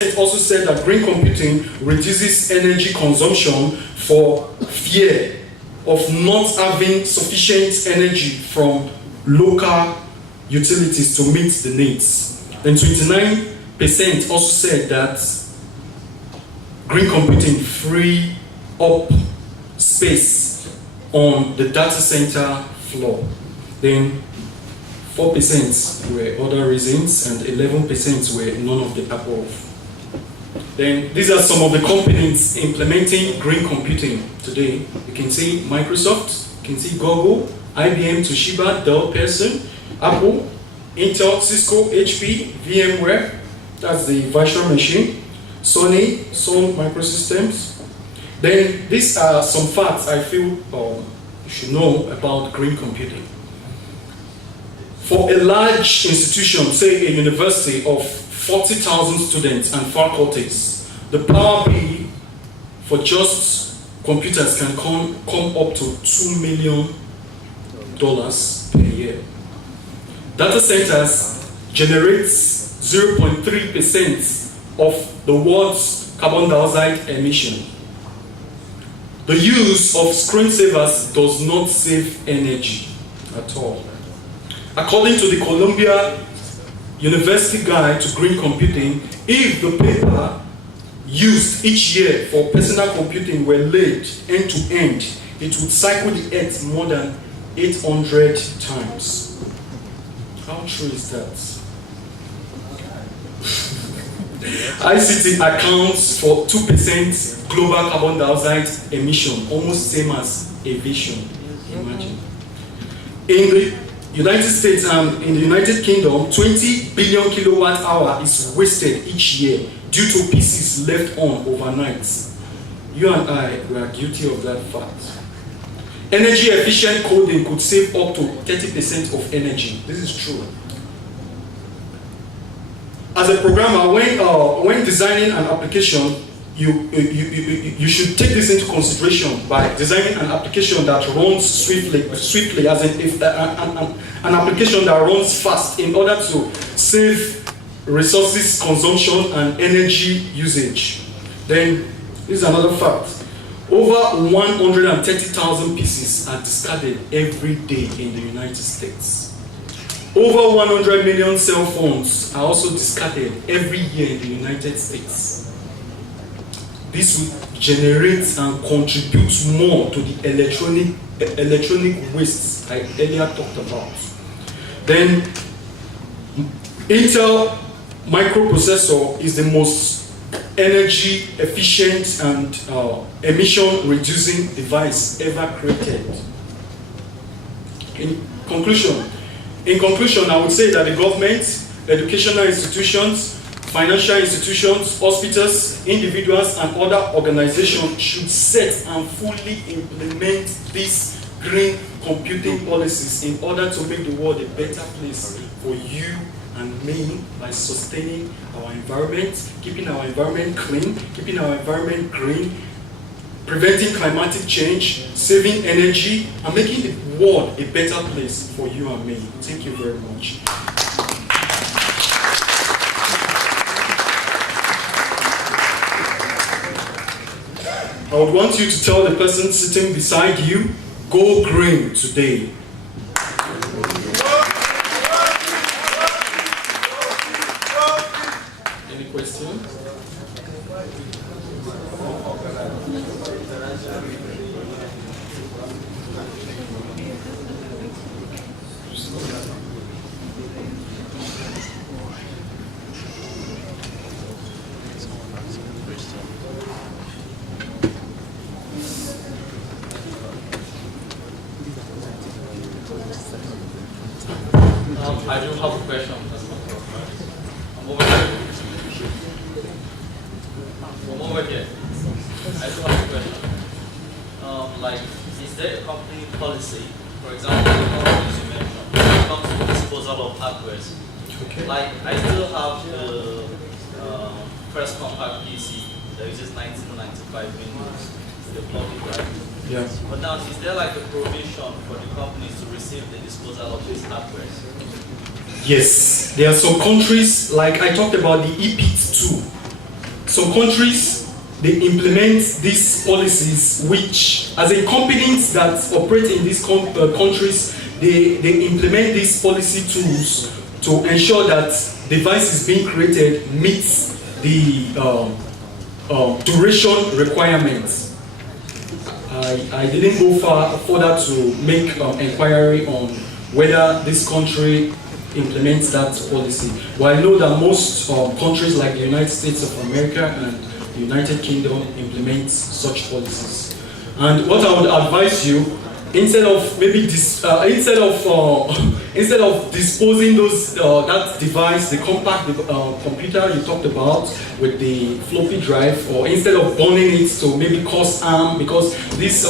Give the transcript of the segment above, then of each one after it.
It also said that green computing reduces energy consumption for fear of not having sufficient energy from local utilities to meet the needs. Then 29% also said that green computing free up space on the data center floor. Then 4% were other reasons and 11% were none of the above. Then these are some of the companies implementing green computing today. You can see Microsoft, you can see Google, IBM, Toshiba, Dell, Pearson, Apple, Intel, Cisco, HP, VMware, that's the virtual machine, Sony, Sun Microsystems. Then these are some facts I feel you should know about green computing. For a large institution, say a university of 40,000 students and faculties, the power bill for just computers can come up to $2 million per year. Data centers generate 0.3% of the world's carbon dioxide emission. The use of screensavers does not save energy at all. According to the Columbia University Guide to Green Computing, if the paper used each year for personal computing were laid end to end, it would cycle the Earth more than 800 times. How true is that? ICT accounts for 2% global carbon dioxide emission, almost same as aviation. Imagine. In the United States and in the United Kingdom, 20 billion kilowatt hour is wasted each year due to pieces left on overnight. You and I were guilty of that fact. Energy efficient coding could save up to 30% of energy. This is true. As a programmer, when designing an application, you should take this into consideration by designing an application that runs swiftly, as in if an application that runs fast in order to save resources consumption and energy usage. Then, this is another fact. Over 130,000 pieces are discarded every day in the United States. Over 100 million cell phones are also discarded every year in the United States. This will generate and contribute more to the electronic wastes I earlier talked about. Then, Intel microprocessor is the most energy efficient and emission reducing device ever created. In conclusion, I would say that the government, educational institutions, financial institutions, hospitals, individuals, and other organizations should set and fully implement these green computing policies in order to make the world a better place for you and me by sustaining our environment, keeping our environment clean, keeping our environment green, preventing climatic change, saving energy, and making the world a better place for you and me. Thank you very much. I would want you to tell the person sitting beside you, go green today. Any questions? I do have a question. I'm over here. I do have a question. Like, is there a company policy, for example, the companies you mentioned, when it comes to disposal of hardware? Okay. Like, I still have the first compact PC that uses 1995 Windows with the floppy drive. Yes. But now, is there like a provision for the companies to receive the disposal of these hardware? Yes, there are some countries, like I talked about the EPIT 2. some countries, they implement these policies, which, as in companies that operate in these countries, they implement these policy tools to ensure that devices being created meets the duration requirements. I didn't go further to make inquiry on whether this country implements that policy. But I know that most countries like the United States of America and the United Kingdom implement such policies. And what I would advise you, instead of disposing that device, the compact computer you talked about with the floppy drive, or instead of burning it to maybe cause harm, because these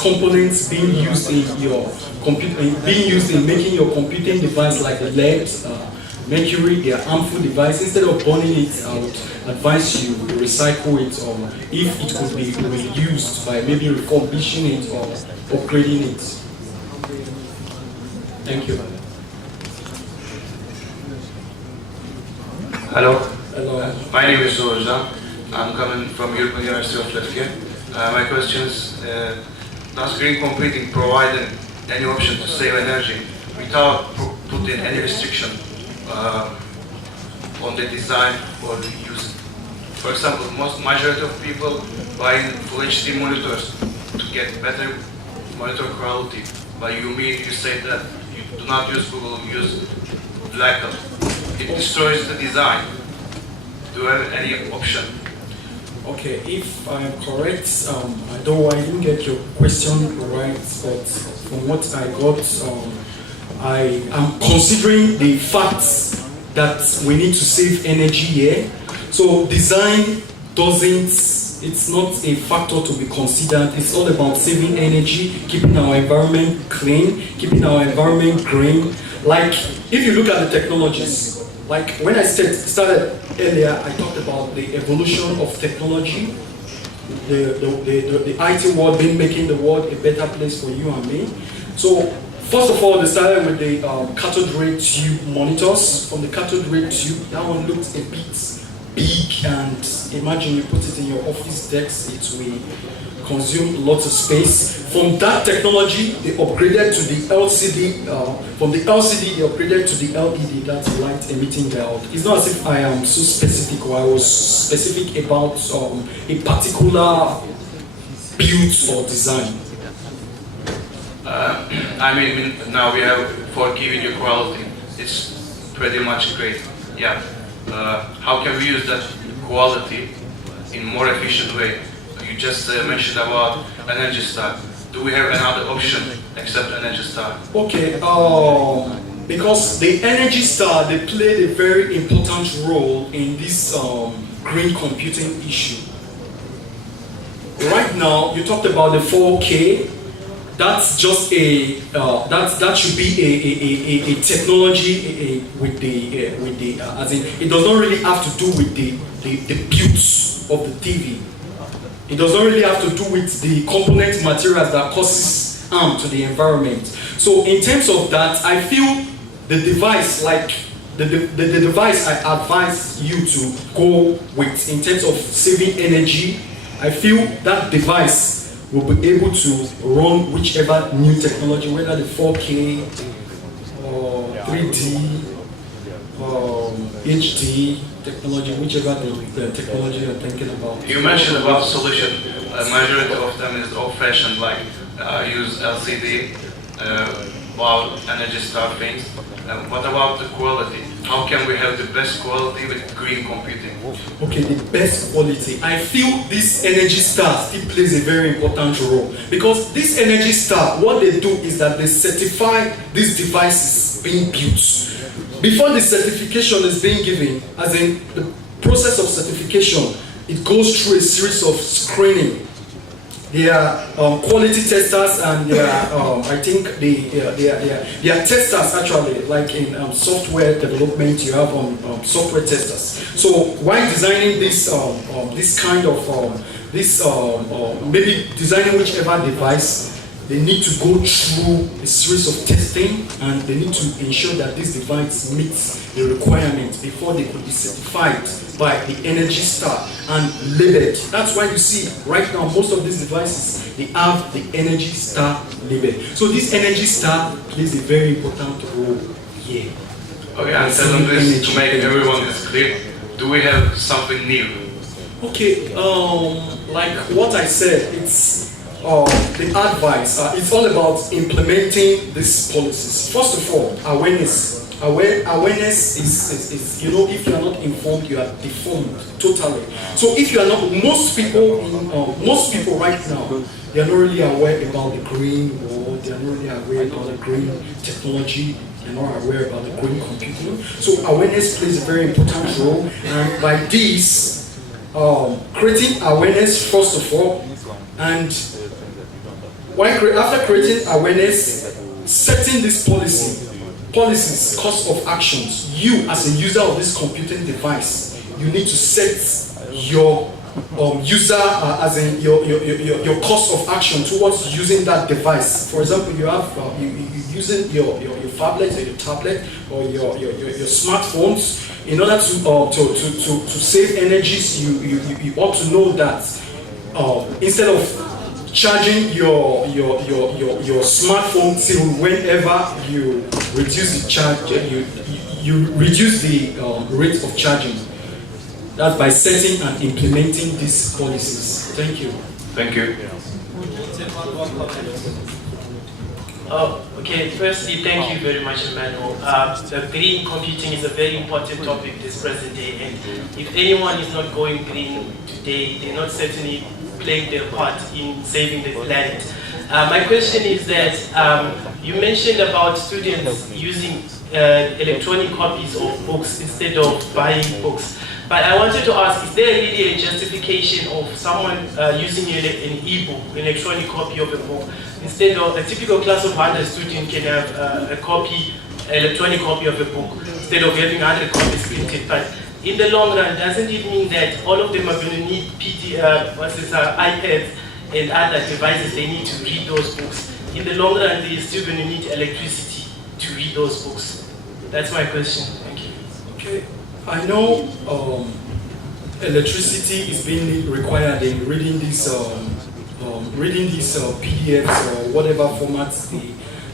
components being used in your making your computing device, like the lead, mercury, they are harmful devices. Instead of burning it, I would advise you to recycle it, or if it could be reused by maybe refurbishing it or upgrading it. Thank you. Hello. Hello. My name is Soja. I'm coming from European University of Latvia. My question is, does green computing provide any option to save energy without putting any restriction on the design or the use? For example, majority of people buying Full HD monitors to get better monitor quality, but you say that you do not use Google, use blackout. It destroys the design. Do you have any option? Okay, if I'm correct, though I didn't get your question right, but from what I got, I am considering the facts that we need to save energy here. So design it's not a factor to be considered. It's all about saving energy, keeping our environment clean, keeping our environment green. Like, if you look at the technologies, like when I started earlier, I talked about the evolution of technology, the IT world making the world a better place for you and me. So, first of all, they started with the cathode ray tube monitors. From the cathode ray tube, that one looked a bit big, and imagine you put it in your office desk, it will consume lots of space. From that technology, they upgraded to the LCD. From the LCD, they upgraded to the LED, that's light emitting diode. It's not as if I am so specific, or I was specific about a particular build or design. I mean, now we have 4K video quality. It's pretty much great. Yeah. How can we use that quality in more efficient way? You just mentioned about Energy Star. Do we have another option except Energy Star? Okay, because the Energy Star, they played a very important role in this green computing issue. Right now, you talked about the 4K. That's just that should be a technology with the as in, it does not really have to do with the builds of the TV. It does not really have to do with the component materials that causes harm to the environment. So in terms of that, I feel the device, like the device I advise you to go with in terms of saving energy, I feel that device will be able to run whichever new technology, whether the 4K or 3D or HD technology, whichever the technology you're thinking about. You mentioned about solution. Majority of them is old-fashioned, like use LCD, about Energy Star things. What about the quality? How can we have the best quality with green computing? Okay, the best quality. I feel this Energy Star still plays a very important role, because this Energy Star, what they do is that they certify these devices being built. Before the certification is being given, as in the process of certification, it goes through a series of screening. They are quality testers, and they are, I think they are testers actually, like in software development, you have software testers. So while designing this this kind of maybe designing whichever device, they need to go through a series of testing, and they need to ensure that this device meets the requirements before they could be certified by the Energy Star and labeled. That's why you see right now most of these devices, they have the Energy Star label. So this Energy Star plays a very important role here. Okay, and secondly, to make everyone is clear, do we have something new? Okay, like what I said, it's the advice. It's all about implementing these policies. First of all, awareness. Awareness is, you know, if you are not informed, you are deformed totally. So if you are not, most people right now, they are not really aware about the green world. They are not really aware about the green technology. They're not aware about the green computing. So awareness plays a very important role, and by this, creating awareness first of all, and after creating awareness, setting this policies, course of actions. You as a user of this computing device, you need to set your user as in your course of action towards using that device. For example, you have you using your phablet or your tablet or your smartphones. In order to save energies, you ought to know that instead of charging your smartphone till whenever you reduce the charge, you reduce the rate of charging. That's by setting and implementing these policies. Thank you. Thank you. Okay, firstly, thank you very much, Emmanuel. The green computing is a very important topic this present day, and if anyone is not going green today, they're not certainly playing their part in saving the planet. My question is that you mentioned about students using electronic copies of books instead of buying books. But I wanted to ask, is there really a justification of someone using an e-book, electronic copy of a book, instead of a typical class of 100 students can have electronic copy of a book, instead of having 100 copies printed? But in the long run, doesn't it mean that all of them are going to need iPads and other devices they need to read those books? In the long run, they're still going to need electricity to read those books. That's my question. Thank you. Okay. I know electricity is being required in reading these PDFs or whatever formats the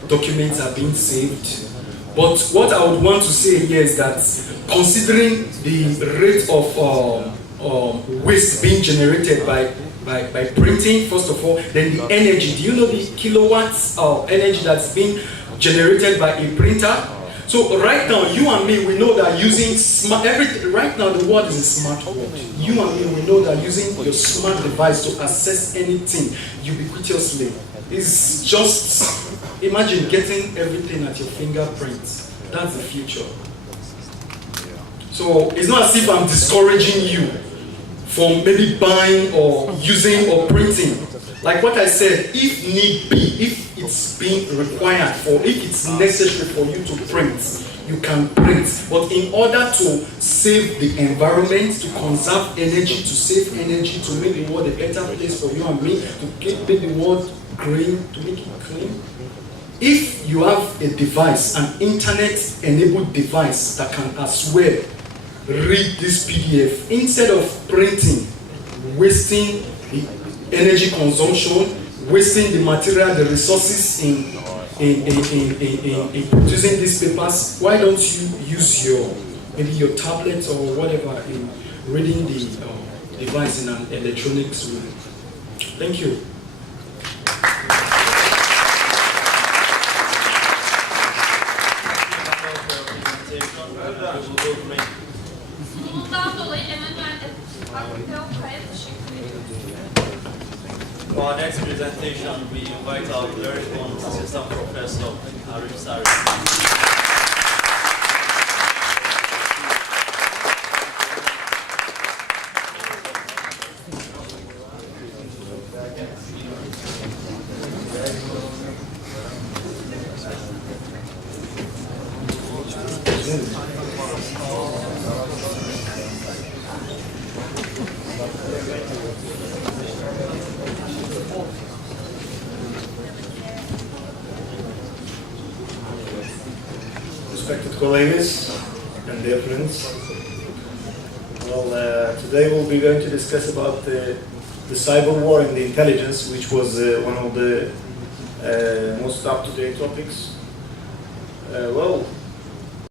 documents are being saved. But what I would want to say here is that considering the rate of waste being generated by printing, first of all, then the energy. Do you know the kilowatts of energy that's being generated by a printer? So right now, you and me, we know that using right now the world is a smart world. You and me, we know that using your smart device to access anything ubiquitously is just, imagine getting everything at your fingerprints. That's the future. So it's not as if I'm discouraging you from maybe buying or using or printing. Like what I said, if need be, if it's being required or if it's necessary for you to print, you can print. But in order to save the environment, to conserve energy, to save energy, to make the world a better place for you and me, to make the world green, to make it clean, if you have a device, an internet-enabled device that can as well read this PDF, instead of printing, wasting the energy consumption, wasting the material, the resources in producing these papers, why don't you use maybe your tablet or whatever in reading the device in an electronics way? Thank you. For our next presentation, we invite our very own assistant professor, Arif Sari. colleagues and dear friends. Well, today we'll be going to discuss about the cyber war and the intelligence, which was one of the most up-to-date topics. Well,